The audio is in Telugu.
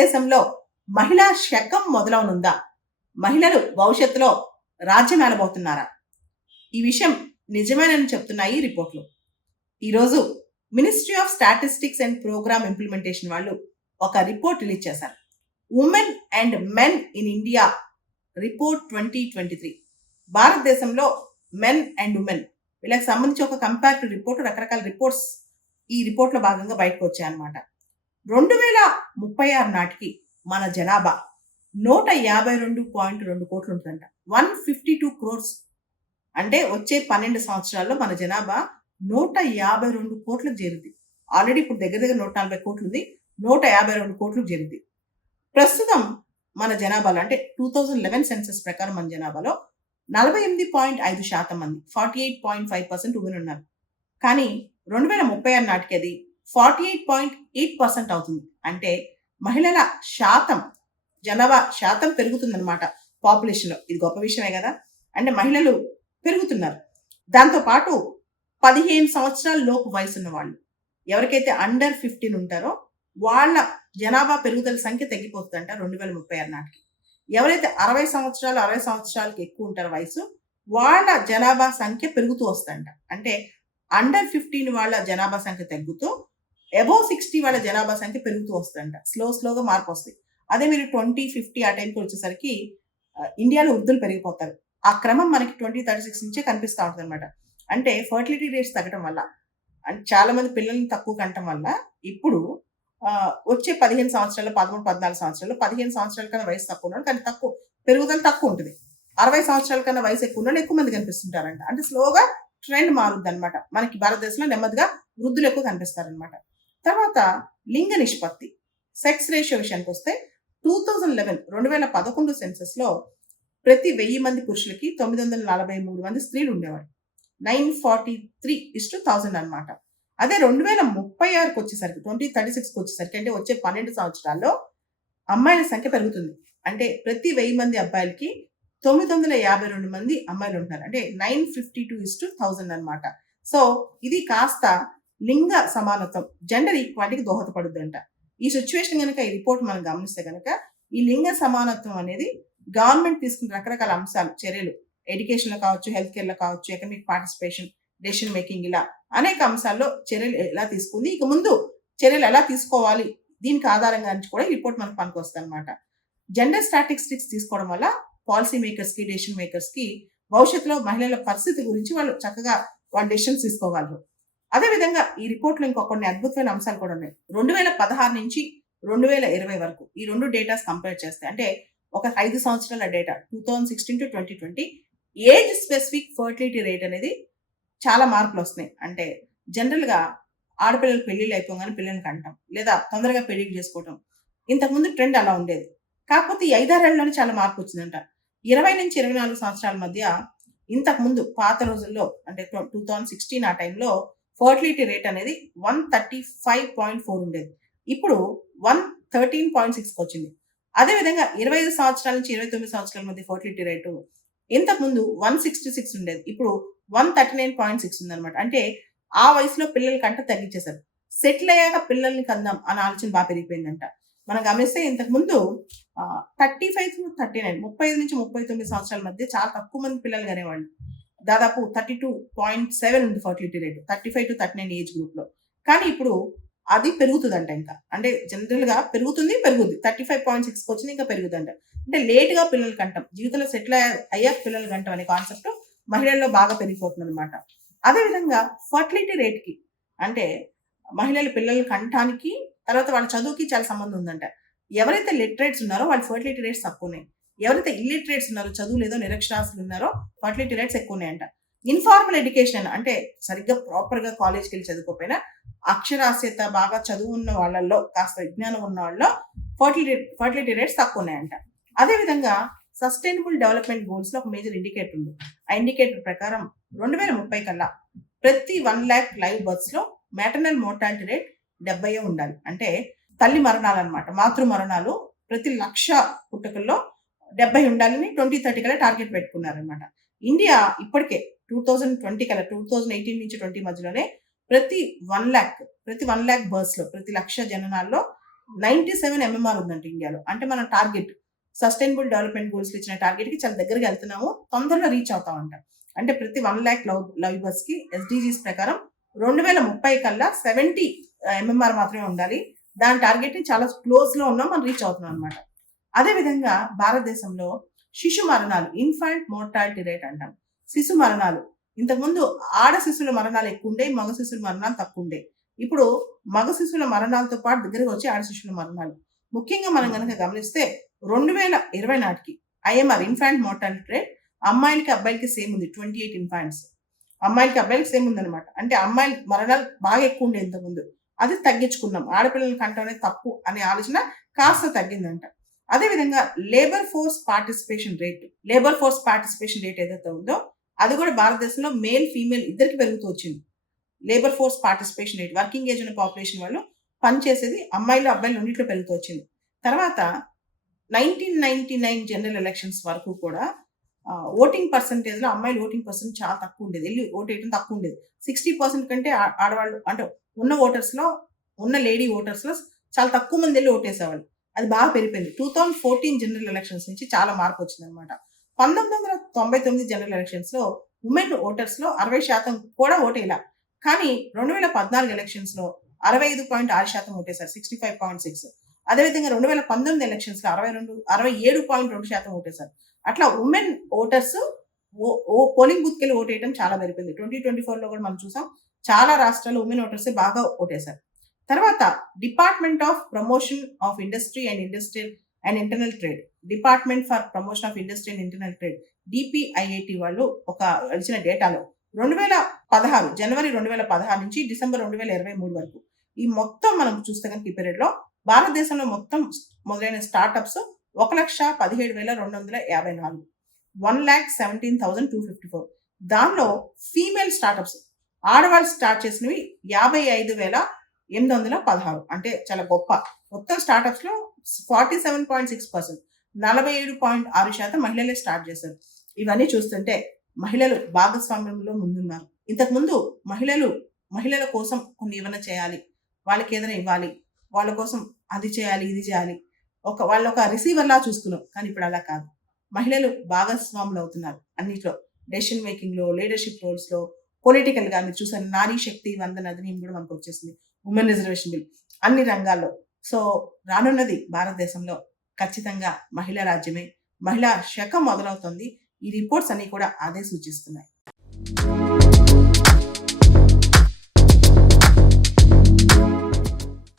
భారతదేశంలో మహిళా శకం మొదలవనుందా? మహిళలు భవిష్యత్తులో రాజ్యం ఏలబోతున్నారా? ఈ విషయం నిజమేనని చెప్తున్నాయి ఈ రిపోర్ట్లు. ఈరోజు ministry of statistics and programme implementation వాళ్ళు ఒక రిపోర్ట్ రిలీజ్ చేశారు. Women and men in India report 2023. భారతదేశంలో మెన్ అండ్ ఉమెన్ వీళ్ళకి సంబంధించి ఒక కంపారిటివ్ రిపోర్ట్, రకరకాల రిపోర్ట్స్ ఈ రిపోర్ట్లో భాగంగా బయటకు వచ్చాయన్నమాట. 2036 నాటికి మన జనాభా 152.2 కోట్లు ఉంటుందంట. 152 crores. అంటే వచ్చే 12 సంవత్సరాల్లో మన జనాభా 152 కోట్లకు చేరింది. ఆల్రెడీ ఇప్పుడు దగ్గర 140 కోట్లు ఉంది. 152 కోట్లకు చేరింది. ప్రస్తుతం మన జనాభాలో అంటే 2011 సెన్సస్ ప్రకారం మన జనాభాలో 48.5% మంది, 48.5% ఉమెన్ ఉన్నారు. కానీ 2036 నాటికి అది 48.8% అవుతుంది. అంటే మహిళల శాతం, జనాభా శాతం పెరుగుతుందన్నమాట పాపులేషన్లో. ఇది గొప్ప విషయమే కదా. అంటే మహిళలు పెరుగుతున్నారు. దాంతోపాటు 15 సంవత్సరాల లోపు వయసున్న వాళ్ళు, ఎవరికైతే అండర్ 15 ఉంటారో వాళ్ళ జనాభా పెరుగుదల సంఖ్య తగ్గిపోతుందంట 2036 నాటికి. ఎవరైతే 60 సంవత్సరాలకి ఎక్కువ ఉంటారో వయసు, వాళ్ళ జనాభా సంఖ్య పెరుగుతూ వస్తుందంట. అంటే అండర్ 15 వాళ్ళ జనాభా సంఖ్య తగ్గుతూ అబోవ్ 60 వాళ్ళ జనాభా సంఖ్య పెరుగుతూ వస్తుందంట. స్లోగా మార్పు వస్తాయి. అదే మీరు 2050 ఆ టైంకి వచ్చేసరికి ఇండియాలో వృద్ధులు పెరిగిపోతారు. ఆ క్రమం మనకి 2036 నుంచే కనిపిస్తూ ఉంటుంది అనమాట. అంటే ఫర్టిలిటీ రేట్స్ తగ్గడం వల్ల, అంటే చాలా మంది పిల్లల్ని తక్కువ కంటం వల్ల ఇప్పుడు వచ్చే 15 సంవత్సరాలు, 13, 14 సంవత్సరాలు, 15 సంవత్సరాల కన్నా వయసు తక్కువ ఉన్నాడు, కానీ పెరుగుదల తక్కువ ఉంటుంది. 60 సంవత్సరాల కన్నా వయసు ఎక్కువ ఉన్నాడు ఎక్కువ మంది కనిపిస్తుంటారంట. అంటే స్లోగా ట్రెండ్ మారుద్ది అనమాట. మనకి భారతదేశంలో నెమ్మదిగా వృద్ధులు ఎక్కువ కనిపిస్తారనమాట. తర్వాత లింగ నిష్పత్తి, సెక్స్ రేషియో విషయానికి వస్తే 2011 సెన్సస్ లో ప్రతి 1000 మంది పురుషులకి 943 మంది స్త్రీలు ఉండేవారు. 943:1000 అనమాట. అదే 2036 వచ్చేసరికి, 2036 వచ్చేసరికి, అంటే వచ్చే 12 సంవత్సరాల్లో అమ్మాయిల సంఖ్య పెరుగుతుంది. అంటే ప్రతి 1000 మంది అబ్బాయిలకి 952 మంది అమ్మాయిలు ఉంటున్నారు. అంటే 952:1000 అనమాట. సో ఇది కాస్త లింగ సమానత్వం, జెండర్ ఈక్వాలిటీకి దోహదపడుద్దంట. ఈ సిచ్యువేషన్ కనుక, ఈ రిపోర్ట్ మనం గమనిస్తే కనుక, ఈ లింగ సమానత్వం అనేది గవర్నమెంట్ తీసుకున్న రకరకాల అంశాలు, చర్యలు, ఎడ్యుకేషన్లో కావచ్చు, హెల్త్ కేర్లో కావచ్చు, ఎకనామిక్ పార్టిసిపేషన్, డెసిషన్ మేకింగ్, ఇలా అనేక అంశాల్లో చర్యలు ఎలా తీసుకుంది, ఇక ముందు చర్యలు ఎలా తీసుకోవాలి, దీనికి ఆధారంగా నుంచి కూడా ఈ రిపోర్ట్ మనకు పనికొస్తుంది అనమాట. జెండర్ స్టాటిస్టిక్స్ తీసుకోవడం వల్ల పాలసీ మేకర్స్కి, డెసిషన్ మేకర్స్కి భవిష్యత్తులో మహిళల పరిస్థితి గురించి వాళ్ళు చక్కగా వాళ్ళ డెసిషన్స్ తీసుకోగలరు. అదేవిధంగా ఈ రిపోర్ట్లో ఇంకో కొన్ని అద్భుతమైన అంశాలు కూడా ఉన్నాయి. 2016 నుంచి 2020 వరకు ఈ రెండు డేటాస్ కంపేర్ చేస్తే, అంటే ఒక 5 సంవత్సరాల data 2016 to 2020 age specific fertility rate అనేది చాలా మార్పులు వస్తున్నాయి. అంటే జనరల్గా ఆడపిల్లలు పెళ్లిళ్ళు అయిపోగానే పిల్లల్ని కంటాం, లేదా తొందరగా పెళ్లిళ్ళు చేసుకోవటం. ఇంతకుముందు ట్రెండ్ అలా ఉండేది. కాకపోతే ఈ 5-6 ఏళ్లలోనే చాలా మార్పు వచ్చిందంట. 20 నుంచి 24 సంవత్సరాల మధ్య, ఇంతకుముందు పాత రోజుల్లో అంటే 2016 ఆ టైంలో ఫర్టిలిటీ రేట్ అనేది 135.4 ఉండేది. ఇప్పుడు 113.6 వచ్చింది. అదేవిధంగా 25 సంవత్సరాల నుంచి 29 సంవత్సరాల మధ్య ఫర్టిలిటీ రేటు ఇంతకుముందు 166 ఉండేది. ఇప్పుడు 139.6 ఉందన్నమాట. అంటే ఆ వయసులో పిల్లల కంట తగ్గించేశారు. సెటిల్ అయ్యాక పిల్లల్ని కందాం అన్న ఆలోచన బాగా పెరిగిపోయిందంట. మనం గమనిస్తే ఇంతకుముందు 35 to 39, 35 నుంచి 39 సంవత్సరాల మధ్య చాలా తక్కువ మంది పిల్లలు కనేవాళ్ళు. దాదాపు 32.7 ఉంది ఫర్టిలిటీ రేటు 35 to 39 ఏజ్ గ్రూప్లో. కానీ ఇప్పుడు అది పెరుగుతుందంట. ఇంకా అంటే జనరల్గా పెరుగుద్ది. 35.6 వచ్చింది, ఇంకా పెరుగుతుందంట. అంటే లేట్గా పిల్లలు కంటాం, జీవితంలో సెటిల్ అయ్యాక పిల్లలు కంటాం అనే కాన్సెప్ట్ మహిళల్లో బాగా పెరిగిపోతుంది అనమాట. అదేవిధంగా ఫర్టిలిటీ రేట్కి, అంటే మహిళలు పిల్లలు కంటానికి, తర్వాత వాళ్ళ చదువుకి చాలా సంబంధం ఉందంట. ఎవరైతే లిటరేట్స్ ఉన్నారో వాళ్ళ ఫర్టిలిటీ రేట్స్ తక్కువ ఉన్నాయి. ఎవరైతే ఇల్లిటరేట్స్ ఉన్నారో, చదువు లేదో నిరక్షరాస్యులు ఉన్నారో, ఫర్టిలిటీ రేట్స్ ఎక్కువ ఉన్నాయంట. ఇన్ఫార్మల్ ఎడ్యుకేషన్ అంటే సరిగ్గా ప్రాపర్గా కాలేజ్కి వెళ్ళి చదువుకోకపోయినా అక్షరాస్యత బాగా చదువు ఉన్న వాళ్ళల్లో, కాస్త విజ్ఞానం ఉన్న వాళ్ళలో ఫర్టిలిటీ రేట్స్ తక్కువ ఉన్నాయంట. అదేవిధంగా సస్టైనబుల్ డెవలప్మెంట్ గోల్స్ లో ఒక మేజర్ ఇండికేటర్ ఉంది. ఆ ఇండికేటర్ ప్రకారం 2030 కల్లా ప్రతి 1 lakh లైవ్ బర్త్స్ లో మ్యాటర్నల్ మోర్టాలిటీ రేట్ 70 ఉండాలి. అంటే తల్లి మరణాలు అనమాట, మాతృ మరణాలు ప్రతి 1,00,000 పుట్టుకల్లో 70 ఉండాలని 2030 కల్లా టార్గెట్ పెట్టుకున్నారనమాట. ఇండియా ఇప్పటికే 2020 కల్లా, 2018 నుంచి 20 మధ్యలోనే ప్రతి 1 lakh బర్త్స్ లో, ప్రతి 1,00,000 జననాల్లో 97 ఎంఎంఆర్ ఉందంట ఇండియాలో. అంటే మనం టార్గెట్ సస్టైనబుల్ డెవలప్మెంట్ గోల్స్ ఇచ్చిన టార్గెట్ కి చాలా దగ్గరగా వెళ్తున్నాము, తొందరలో రీచ్ అవుతామంట. అంటే ప్రతి 1 lakh లైబర్స్ కి ఎస్డిజీస్ ప్రకారం 2030 కల్లా 70 ఎంఎంఆర్ మాత్రమే ఉండాలి. దాని టార్గెట్ ని చాలా క్లోజ్ లో ఉన్నాం, మనం రీచ్ అవుతున్నాం అనమాట. అదే విధంగా భారతదేశంలో శిశు మరణాలు, ఇన్ఫాంట్ మోర్టాలిటీ రేట్ అంటాం. శిశు మరణాలు ఇంతకుముందు ఆడ శిశువుల మరణాలు ఎక్కువ ఉండే, మగ శిశువుల మరణాలు తక్కువ ఉండే. ఇప్పుడు మగ శిశువుల మరణాలతో పాటు దగ్గరకు వచ్చి ఆడ శిశువుల మరణాలు. ముఖ్యంగా మనం కనుక గమనిస్తే 2020 నాటికి ఐఎంఆర్ ఇన్ఫాంట్ మోర్టాలిటీ రేట్ అమ్మాయిలకి అబ్బాయిలకి సేమ్ ఉంది. 28 ఇన్ఫాంట్స్ అమ్మాయిలకి అబ్బాయిలకి సేమ్ ఉందన్నమాట. అంటే అమ్మాయిల మరణాలు బాగా ఎక్కువ ఉండే ఇంతకుముందు, అది తగ్గించుకున్నాం. ఆడపిల్లల కంటే అనేది తప్పు అనే ఆలోచన కాస్త తగ్గిందంట. అదేవిధంగా లేబర్ ఫోర్స్ పార్టిసిపేషన్ రేట్ ఏదైతే ఉందో అది కూడా భారతదేశంలో మేల్ ఫీమేల్ ఇద్దరికి పెరుగుతూ వచ్చింది. Labour force participation rate, working age ఉన్న పాపులేషన్ వాళ్ళు పనిచేసేది అమ్మాయిలు అబ్బాయిలు రెండింటిలో పెరుగుతూ వచ్చింది. తర్వాత 1999 జనరల్ ఎలక్షన్స్ వరకు కూడా ఓటింగ్ పర్సంటేజ్ లో అమ్మాయిలు ఓటింగ్ పర్సెంట్ చాలా తక్కువ ఉండేది, వెళ్ళి ఓట్ వేయడం తక్కువ ఉండేది. 60% కంటే ఆడవాళ్ళు అంటే ఉన్న లేడీ ఓటర్స్ లో చాలా తక్కువ మంది వెళ్ళి ఓటేసేవాళ్ళు. అది బాగా పెరిగిపోయింది. 2014 జనరల్ ఎలక్షన్స్ నుంచి చాలా మార్పు వచ్చింది అనమాట. 1999 జనరల్ ఎలక్షన్స్ లో ఉమెన్ ఓటర్స్ లో 60% కూడా ఓటేలా. కానీ 2014 ఎలక్షన్స్ లో 65.6% ఓటేశారు, 65.6. అదేవిధంగా 2019 ఎలక్షన్స్ లో 67.2% ఓటేశారు. అట్లా ఉమెన్ ఓటర్స్ పోలింగ్ బూత్ కెళ్ళి ఓటేయడం చాలా పెరిగింది. 2024 లో కూడా మనం చూసాం, చాలా రాష్ట్రాల్లో ఉమెన్ ఓటర్స్ బాగా ఓటేశారు. తర్వాత department of promotion of industry and internal trade, department for promotion of industry and internal trade, DPIIT వాళ్ళు ఒక ఇచ్చిన డేటాలో 2016 జనవరి 2016 నుంచి డిసెంబర్ 2023 వరకు ఈ మొత్తం మనం చూస్తే కనుక ఈ పీరియడ్ లో భారతదేశంలో మొత్తం మొదలైన స్టార్ట్అప్స్ 1,17,254, 1,17,254. దానిలో ఫీమేల్ స్టార్ట్అప్స్ ఆడవాళ్ళు స్టార్ట్ చేసినవి 55,816. అంటే చాలా గొప్ప. మొత్తం స్టార్ట్అప్స్ లో 47.6%, 47.6% మహిళలే స్టార్ట్ చేశారు. ఇవన్నీ చూస్తుంటే మహిళలు భాగస్వామ్యంలో ముందున్నారు. ఇంతకుముందు మహిళల కోసం కొన్ని ఏమైనా చేయాలి, వాళ్ళకి ఏదైనా ఇవ్వాలి, వాళ్ళ కోసం అది చేయాలి ఇది చేయాలి, వాళ్ళు ఒక రిసీవర్ లా చూసుకున్నాం. కానీ ఇప్పుడు అలా కాదు, మహిళలు భాగస్వాములు అవుతున్నారు అన్నిట్లో. డెసిషన్ మేకింగ్ లో, లీడర్షిప్ రోల్స్ లో, పొలిటికల్ గా మీరు చూసారు నారీ శక్తి వందన అధినియం కూడా మనకు వచ్చేసింది, ఉమెన్ రిజర్వేషన్ బిల్, అన్ని రంగాల్లో. సో రానున్నది భారతదేశంలో ఖచ్చితంగా మహిళా రాజ్యమే, మహిళా శకం మొదలవుతుంది. ఈ రిపోర్ట్స్ అన్ని కూడా అదే సూచిస్తున్నాయి.